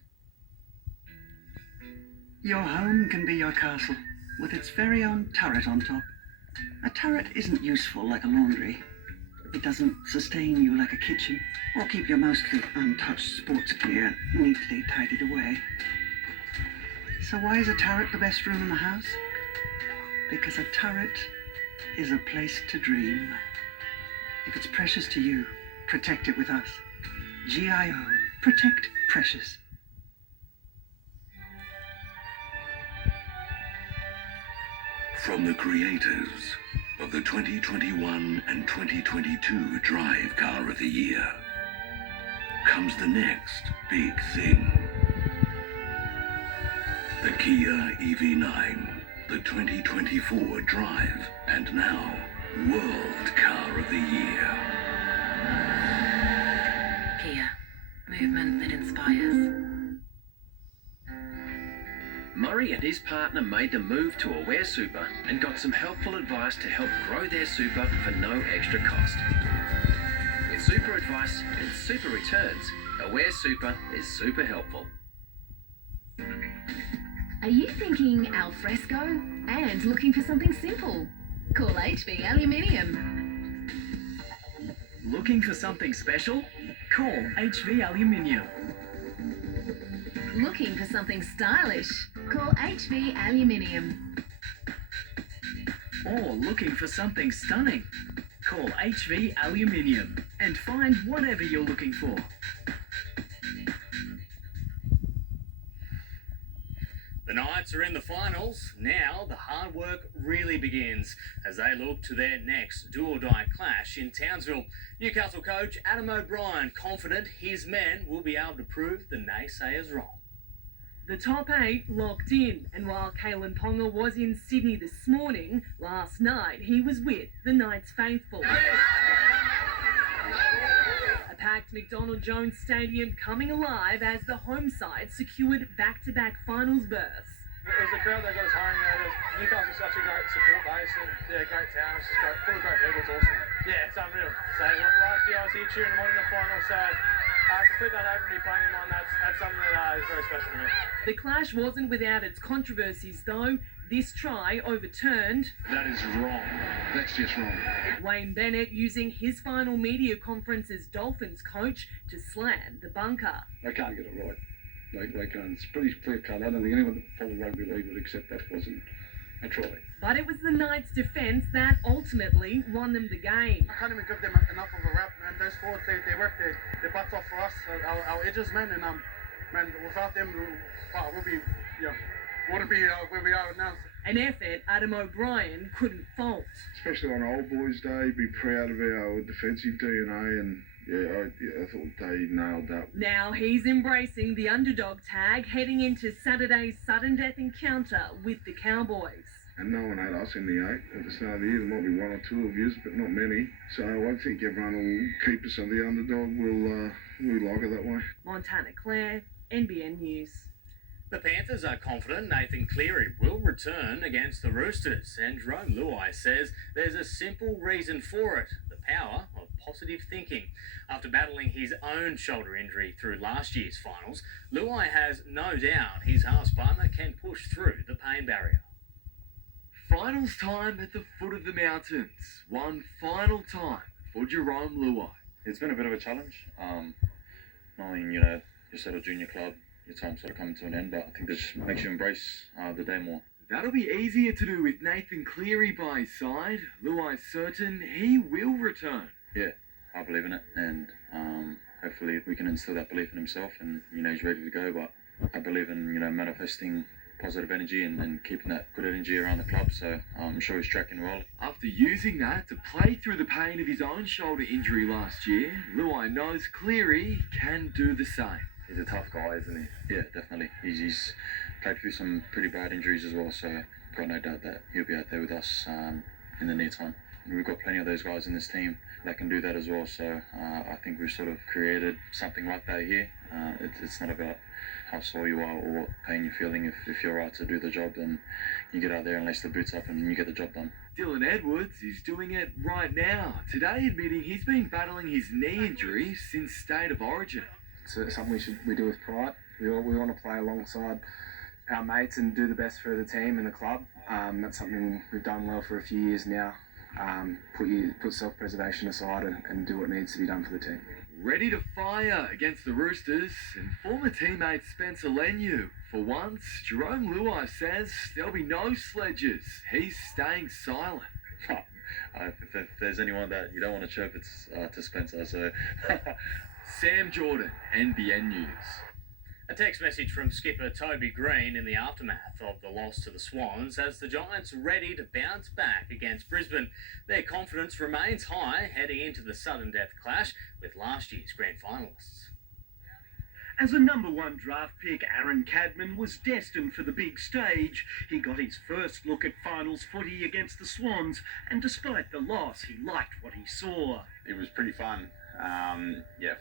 Your home can be your castle, with its very own turret on top. A turret isn't useful like a laundry. It doesn't sustain you like a kitchen, or keep your mostly untouched sports gear neatly tidied away. So why is a turret the best room in the house? Because a turret is a place to dream. If it's precious to you, protect it with us. GIO. Protect precious. From the creators of the 2021 and 2022 Drive Car of the Year comes the next big thing. The Kia EV9, the 2024 Drive, and now World Car of the Year. Kia, movement that inspires. Murray and his partner made the move to Aware Super and got some helpful advice to help grow their super for no extra cost. With super advice and super returns, Aware Super is super helpful. Are you thinking al fresco and looking for something simple? Call HV Aluminium. Looking for something special? Call HV Aluminium. Looking for something stylish? Call HV Aluminium. Or looking for something stunning? Call HV Aluminium and find whatever you're looking for. The Knights are in the finals. Now the hard work really begins as they look to their next do-or-die clash in Townsville. Newcastle coach Adam O'Brien confident his men will be able to prove the naysayers wrong. The top 8 locked in, and while Kalen Ponga was in Sydney this morning, last night he was with the Knights faithful. A packed McDonald Jones Stadium coming alive as the home side secured back-to-back finals berths. It was the crowd that got us home. Newcastle's such a great support base and great town. It's just great, full of great people. It's awesome. Yeah, it's unreal. So last year I was here cheering them on in the final, so to flip that over and be playing them on, that's something that is very special to me. The clash wasn't without its controversies though. This try overturned. That is wrong. That's just wrong. Wayne Bennett using his final media conference as Dolphins coach to slam the bunker. They can't get it right. They can't. It's pretty clear cut. I don't think anyone that followed rugby league would accept that wasn't a try. But it was the Knights' defence that ultimately won them the game. I can't even give them enough of a rap, man. Those forwards, they work their butts off for us, our edges, man. And man, without them, we'll be, wouldn't be where we are now. An effort Adam O'Brien couldn't fault. Especially on Old Boys Day, be proud of our defensive DNA, and I thought they nailed that. Now he's embracing the underdog tag, heading into Saturday's sudden death encounter with the Cowboys. And no one had us in the 8 at the start of the year. There might be 1 or 2 of yous, but not many. So I think everyone will keep us on the underdog. We'll like it that way. Montana Claire, NBN News. The Panthers are confident Nathan Cleary will return against the Roosters, and Jerome Luai says there's a simple reason for it: the power of positive thinking. After battling his own shoulder injury through last year's finals, Luai has no doubt his halves partner can push through the pain barrier. Finals time at the foot of the mountains. One final time for Jerome Luai. It's been a bit of a challenge. Knowing, you're sort of junior club, your time's sort of coming to an end, but I think that just makes you embrace the day more. That'll be easier to do with Nathan Cleary by his side. Luai's certain he will return. Yeah, I believe in it, and hopefully we can instill that belief in himself, and he's ready to go. But I believe in manifesting positive energy and keeping that good energy around the club, so I'm sure he's tracking well. After using that to play through the pain of his own shoulder injury last year, Luai knows Cleary can do the same. He's a tough guy, isn't he? Yeah, definitely. He's played through some pretty bad injuries as well, so got no doubt that he'll be out there with us in the near time. We've got plenty of those guys in this team that can do that as well, so I think we've sort of created something like that here. It's not about how sore you are or what pain you're feeling. If you're right to do the job, then you get out there and lace the boots up and you get the job done. Dylan Edwards is doing it right now, today admitting he's been battling his knee injury since State of Origin. It's something we do with pride. We want to play alongside our mates and do the best for the team and the club. That's something we've done well for a few years now. Put self-preservation aside and do what needs to be done for the team. Ready to fire against the Roosters, and former teammate Spencer Leniu. For once, Jerome Luai says there'll be no sledges. He's staying silent. If there's anyone that you don't want to chirp, it's to Spencer, so... Sam Jordan, NBN News. A text message from skipper Toby Green in the aftermath of the loss to the Swans has the Giants ready to bounce back against Brisbane. Their confidence remains high heading into the sudden death clash with last year's grand finalists. As a #1 draft pick, Aaron Cadman was destined for the big stage. He got his first look at finals footy against the Swans, and despite the loss, he liked what he saw. It was pretty fun.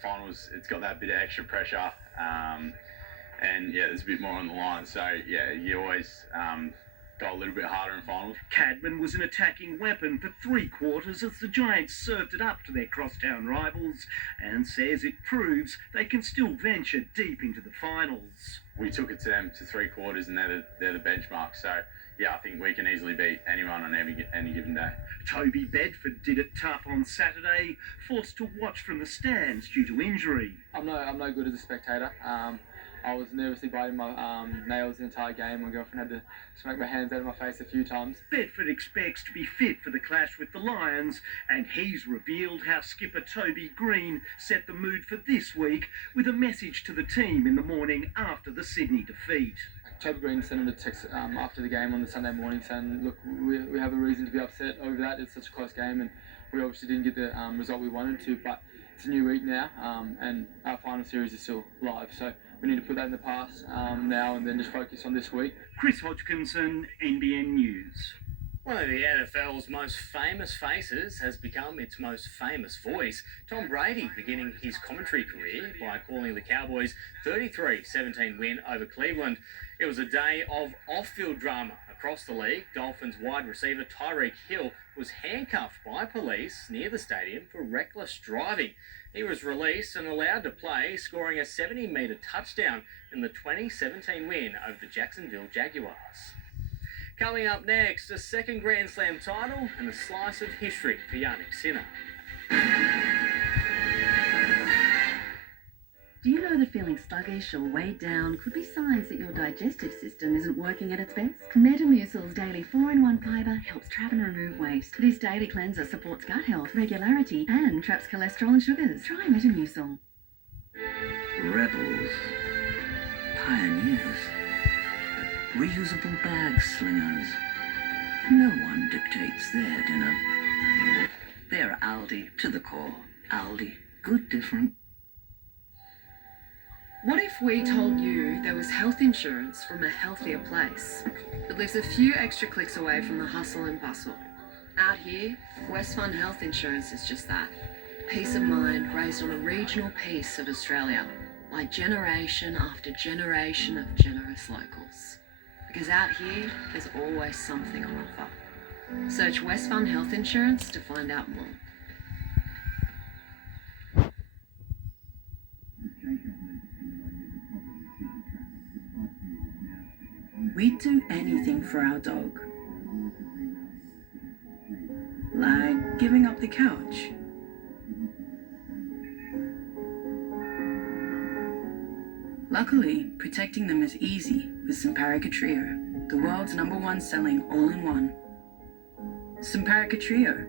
Finals, it's got that bit of extra pressure, and there's a bit more on the line. So you always go a little bit harder in finals. Cadman was an attacking weapon for 3 quarters as the Giants served it up to their crosstown rivals, and says it proves they can still venture deep into the finals. We took it to them to 3 quarters, and they're the benchmark. So I think we can easily beat anyone on any given day. Toby Bedford did it tough on Saturday, forced to watch from the stands due to injury. I'm no good as a spectator. I was nervously biting my nails the entire game. My girlfriend had to smack my hands out of my face a few times. Bedford expects to be fit for the clash with the Lions, and he's revealed how skipper Toby Green set the mood for this week with a message to the team in the morning after the Sydney defeat. Toby Green sent him a text after the game on the Sunday morning saying, look, we have a reason to be upset over that. It's such a close game, and we obviously didn't get the result we wanted to, but it's a new week now, and our final series is still live, so we need to put that in the past now and then just focus on this week. Chris Hodgkinson, NBN News. One of the NFL's most famous faces has become its most famous voice. Tom Brady beginning his commentary career by calling the Cowboys' 33-17 win over Cleveland. It was a day of off-field drama across the league. Dolphins wide receiver Tyreek Hill was handcuffed by police near the stadium for reckless driving. He was released and allowed to play, scoring a 70-metre touchdown in the 2017 win over the Jacksonville Jaguars. Coming up next, a second Grand Slam title and a slice of history for Yannick Sinner. Do you know that feeling sluggish or weighed down could be signs that your digestive system isn't working at its best? Metamucil's daily 4-in-1 fibre helps trap and remove waste. This daily cleanser supports gut health, regularity, and traps cholesterol and sugars. Try Metamucil. Rebels. Pioneers. Reusable bag slingers. No one dictates their dinner. They're Aldi to the core. Aldi. Good different. What if we told you there was health insurance from a healthier place that lives a few extra clicks away from the hustle and bustle? Out here, Westfund Health Insurance is just that. Peace of mind raised on a regional piece of Australia by generation after generation of generous locals. Because out here, there's always something on offer. Search Westfund Health Insurance to find out more. We'd do anything for our dog. Like giving up the couch. Luckily, protecting them is easy with Simparica Trio, the world's #1 selling all-in-one. Simparica Trio.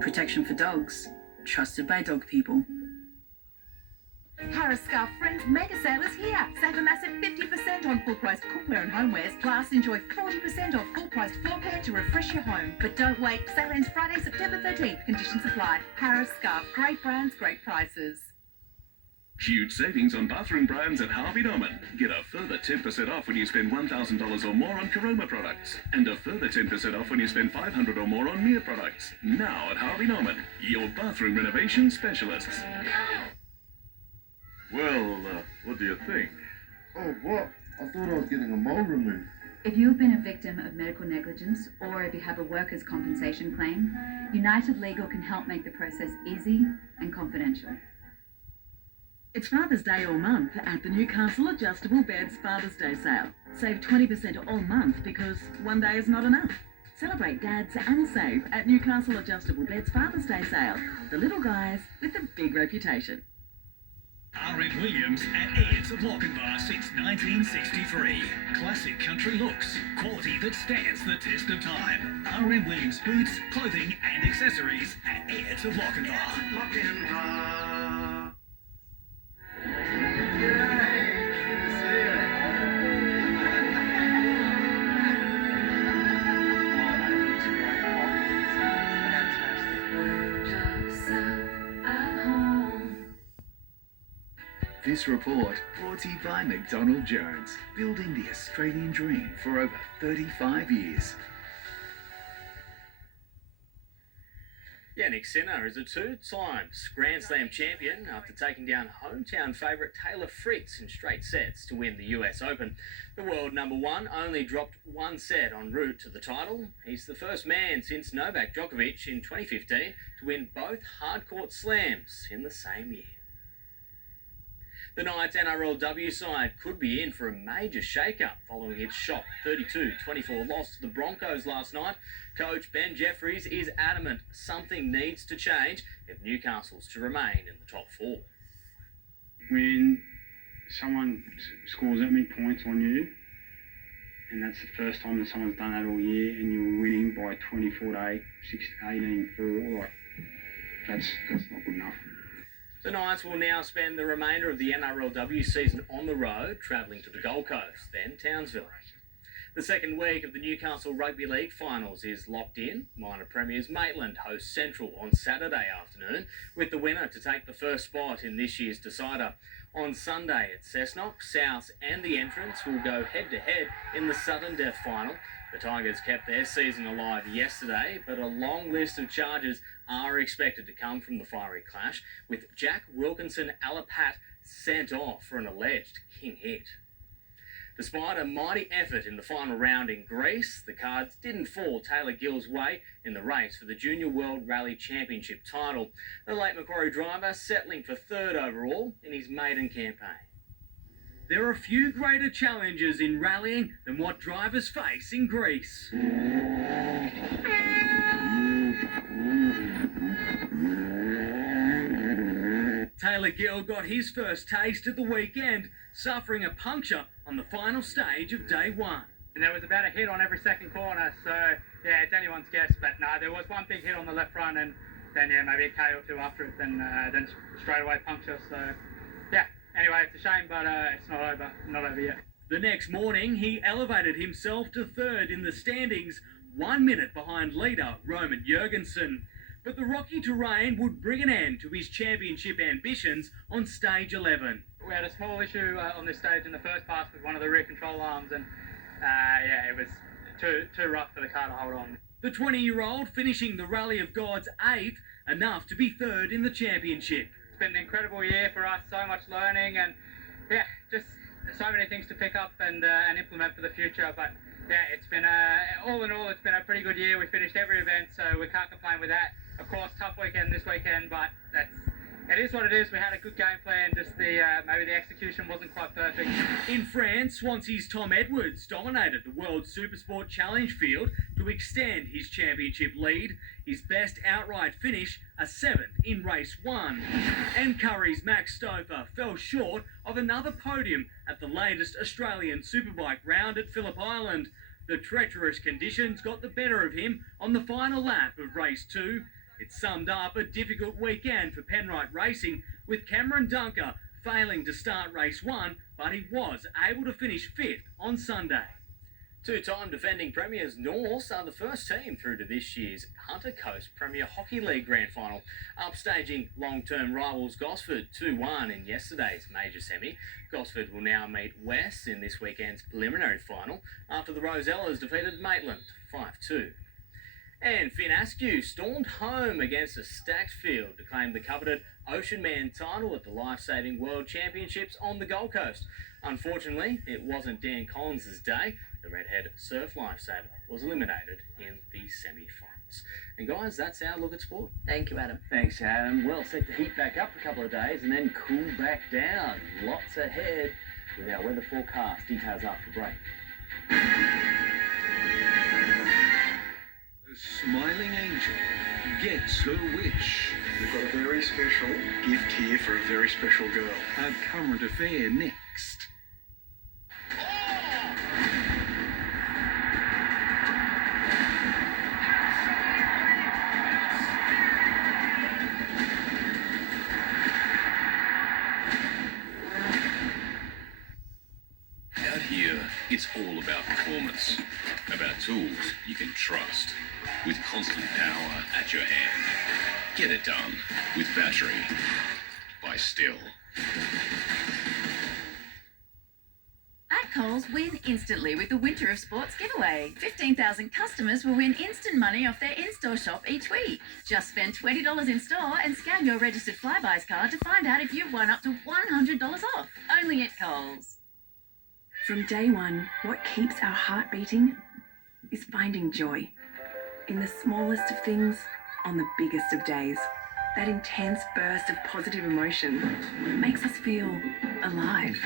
Protection for dogs, trusted by dog people. Harris Scarf Friends Mega Sale is here. Save a massive 50% on full-priced cookware and homewares, plus enjoy 40% off full-priced floor care to refresh your home. But don't wait, sale ends Friday, September 13th. Conditions apply. Harris Scarf, great brands, great prices. Huge savings on bathroom brands at Harvey Norman. Get a further 10% off when you spend $1,000 or more on Caroma products. And a further 10% off when you spend $500 or more on Mere products. Now at Harvey Norman, your bathroom renovation specialists. Well, what do you think? Oh, what? I thought I was getting a mole removed. If you've been a victim of medical negligence or if you have a workers' compensation claim, United Legal can help make the process easy and confidential. It's Father's Day all month at the Newcastle Adjustable Beds Father's Day sale. Save 20% all month because one day is not enough. Celebrate dads and save at Newcastle Adjustable Beds Father's Day sale. The little guys with a big reputation. R.M. Williams at Ayers of Lochinvar since 1963. Classic country looks. Quality that stands the test of time. R.M. Williams boots, clothing and accessories at Ayers of Lochinvar. This report brought to you by McDonald Jones, building the Australian dream for over 35 years. Yannick Sinner is a two-time Grand Slam champion after taking down hometown favourite Taylor Fritz in straight sets to win the US Open. The world number one only dropped one set en route to the title. He's the first man since Novak Djokovic in 2015 to win both hard-court slams in the same year. The Knights NRLW side could be in for a major shake-up following its shock 32-24 loss to the Broncos last night. Coach Ben Jeffries is adamant something needs to change if Newcastle's to remain in the top four. When someone scores that many points on you, and that's the first time that someone's done that all year, and you're winning by 24-8, 18-4, like, that's not good enough. The Knights will now spend the remainder of the NRLW season on the road, travelling to the Gold Coast, then Townsville. The second week of the Newcastle Rugby League finals is locked in. Minor Premiers Maitland host Central on Saturday afternoon, with the winner to take the first spot in this year's decider. On Sunday at Cessnock, South and the Entrants will go head-to-head in the Sudden Death final. The Tigers kept their season alive yesterday, but a long list of charges are expected to come from the fiery clash, with Jack Wilkinson Alapat sent off for an alleged king hit. Despite a mighty effort in the final round in Greece, the Cards didn't fall Taylor Gill's way in the race for the Junior World Rally Championship title. The late Macquarie driver settling for third overall in his maiden campaign. There are few greater challenges in rallying than what drivers face in Greece. Taylor Gill got his first taste at the weekend, suffering a puncture on the final stage of day one. And there was about a hit on every second corner, so yeah, it's anyone's guess. But no, there was one big hit on the left front, and then yeah, maybe a K or two after it, then straight away puncture. So yeah. Anyway, it's a shame, but it's not over yet. The next morning, he elevated himself to third in the standings, 1 minute behind leader Roman Jurgensen. But the rocky terrain would bring an end to his championship ambitions on stage 11. We had a small issue on this stage in the first pass with one of the rear control arms, and yeah, it was too rough for the car to hold on. The 20-year-old finishing the Rally of Gods 8th, enough to be third in the championship. It's been an incredible year for us, so much learning, and yeah, just so many things to pick up and implement for the future. But yeah, it's been all in all, it's been a pretty good year. We finished every event, so we can't complain with that. Of course, tough weekend this weekend, but it is what it is. We had a good game plan, just maybe the execution wasn't quite perfect. In France, Swansea's Tom Edwards dominated the World Supersport Challenge field to extend his championship lead. His best outright finish, a 7th in race 1. And Curry's Max Stouffer fell short of another podium at the latest Australian Superbike round at Phillip Island. The treacherous conditions got the better of him on the final lap of race 2. It summed up a difficult weekend for Penrite Racing, with Cameron Dunker failing to start race 1, but he was able to finish 5th on Sunday. Two-time defending premiers Norse are the first team through to this year's Hunter Coast Premier Hockey League Grand Final, upstaging long-term rivals Gosford 2-1 in yesterday's major semi. Gosford will now meet West in this weekend's preliminary final after the Rosellas defeated Maitland 5-2. And Finn Askew stormed home against a stacked field to claim the coveted Ocean Man title at the Life-Saving World Championships on the Gold Coast. Unfortunately, it wasn't Dan Collins' day. The redhead surf lifesaver was eliminated in the semi-finals. And guys, that's our look at sport. Thank you, Adam. Thanks, Adam. Well, set to heat back up for a couple of days and then cool back down. Lots ahead with our weather forecast. Details after the break. The smiling angel gets her wish. We've got a very special gift here for a very special girl. Our current affair next. Out here, it's all about performance, about tools you can trust, with constant power at your hand. Get it done with battery by Still. Coles win instantly with the Winter of Sports giveaway. 15,000 customers will win instant money off their in-store shop each week. Just spend $20 in store and scan your registered Flybuys card to find out if you've won up to $100 off. Only at Coles. From day one, what keeps our heart beating is finding joy. In the smallest of things, on the biggest of days. That intense burst of positive emotion makes us feel alive.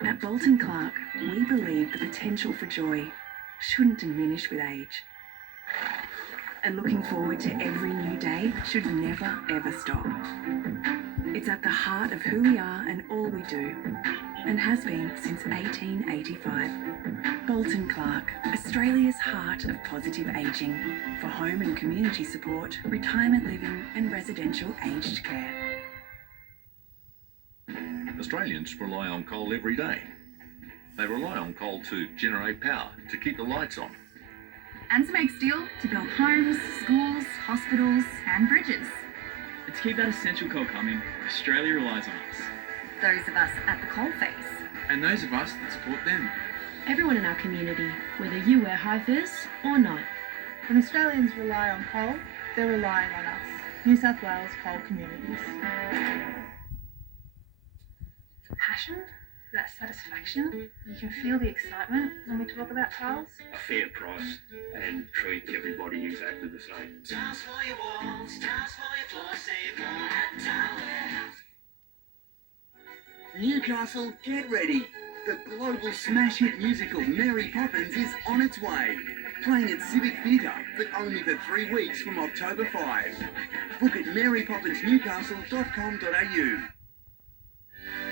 At Bolton Clark, we believe the potential for joy shouldn't diminish with age. And looking forward to every new day should never, ever stop. It's at the heart of who we are and all we do, and has been since 1885. Bolton Clark, Australia's heart of positive ageing, for home and community support, retirement living and residential aged care. Australians rely on coal every day. They rely on coal to generate power, to keep the lights on. And to make steel to build homes, schools, hospitals and bridges. And to keep that essential coal coming, Australia relies on us. Those of us at the coalface. And those of us that support them. Everyone in our community, whether you wear high vis or not. When Australians rely on coal, they're relying on us, New South Wales coal communities. Passion, that satisfaction, you can feel the excitement when we talk about tiles. A fair price and treat everybody exactly the same. Tiles for your walls, tiles for your floor, save more at Tile Warehouse. Newcastle, get ready. The global smash hit musical Mary Poppins is on its way. Playing at Civic Theatre, but only for 3 weeks from October 5. Book at marypoppinsnewcastle.com.au.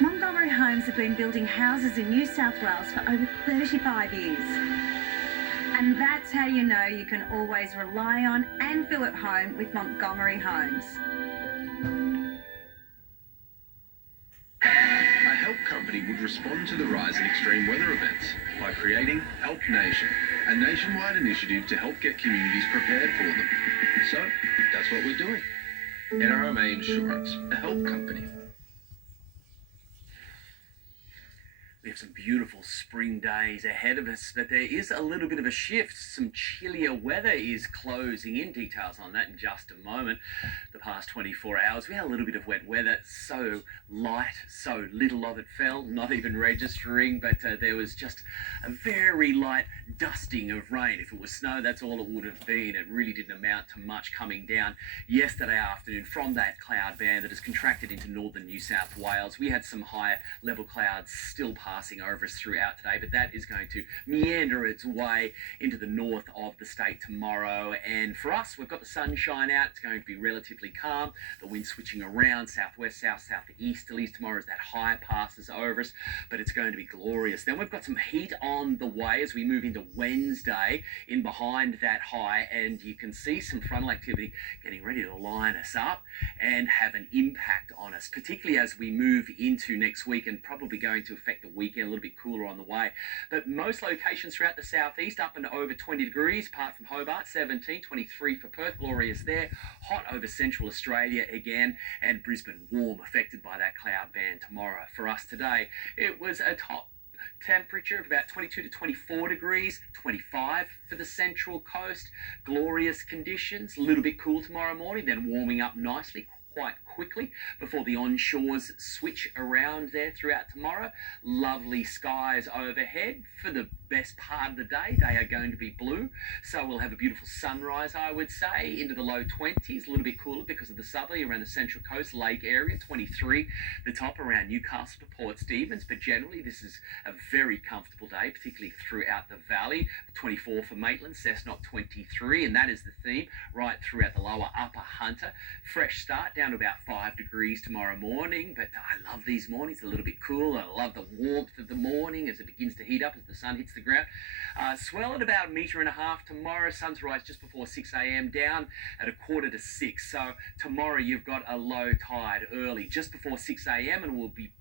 Montgomery Homes have been building houses in New South Wales for over 35 years. And that's how you know you can always rely on and feel at home with Montgomery Homes. A help company would respond to the rise in extreme weather events by creating Help Nation, a nationwide initiative to help get communities prepared for them. So, that's what we're doing. NRMA Insurance, a help company. We have some beautiful spring days ahead of us, but there is a little bit of a shift. Some chillier weather is closing in. Details on that in just a moment. The past 24 hours, we had a little bit of wet weather. So light, so little of it fell, not even registering, but there was just a very light dusting of rain. If it was snow, that's all it would have been. It really didn't amount to much coming down yesterday afternoon from that cloud band that has contracted into northern New South Wales. We had some higher level clouds still passing over us throughout today, but that is going to meander its way into the north of the state tomorrow. And for us, we've got the sunshine out. It's going to be relatively calm. The wind switching around southwest, south, southeasterlies tomorrow as that high passes over us, but it's going to be glorious. Then we've got some heat on the way as we move into Wednesday in behind that high, and you can see some frontal activity getting ready to line us up and have an impact on us, particularly as we move into next week and probably going to affect the weekend, a little bit cooler on the way. But most locations throughout the southeast up and over 20 degrees, apart from Hobart, 17, 23 for Perth, glorious there. Hot over central Australia again, and Brisbane warm, affected by that cloud band tomorrow. For us today, it was a top temperature of about 22 to 24 degrees, 25 for the central coast. Glorious conditions, a little bit cool tomorrow morning, then warming up nicely quite quickly before the onshores switch around there throughout tomorrow. Lovely skies overhead for the best part of the day. They are going to be blue, so we'll have a beautiful sunrise, I would say, into the low 20s, a little bit cooler because of the southerly around the central coast lake area. 23 the top around Newcastle to Port Stephens, but generally this is a very comfortable day, particularly throughout the valley. 24 for Maitland, Cessnock 23, and that is the theme right throughout the lower upper Hunter. Fresh start down to about 5 degrees tomorrow morning, but I love these mornings, a little bit cool. I love the warmth of the morning as it begins to heat up as the sun hits the ground. Swell at about 1.5 meters tomorrow. Sun's rise just before 6 a.m. down at 5:45. So tomorrow you've got a low tide early, just before 6 a.m. and we'll be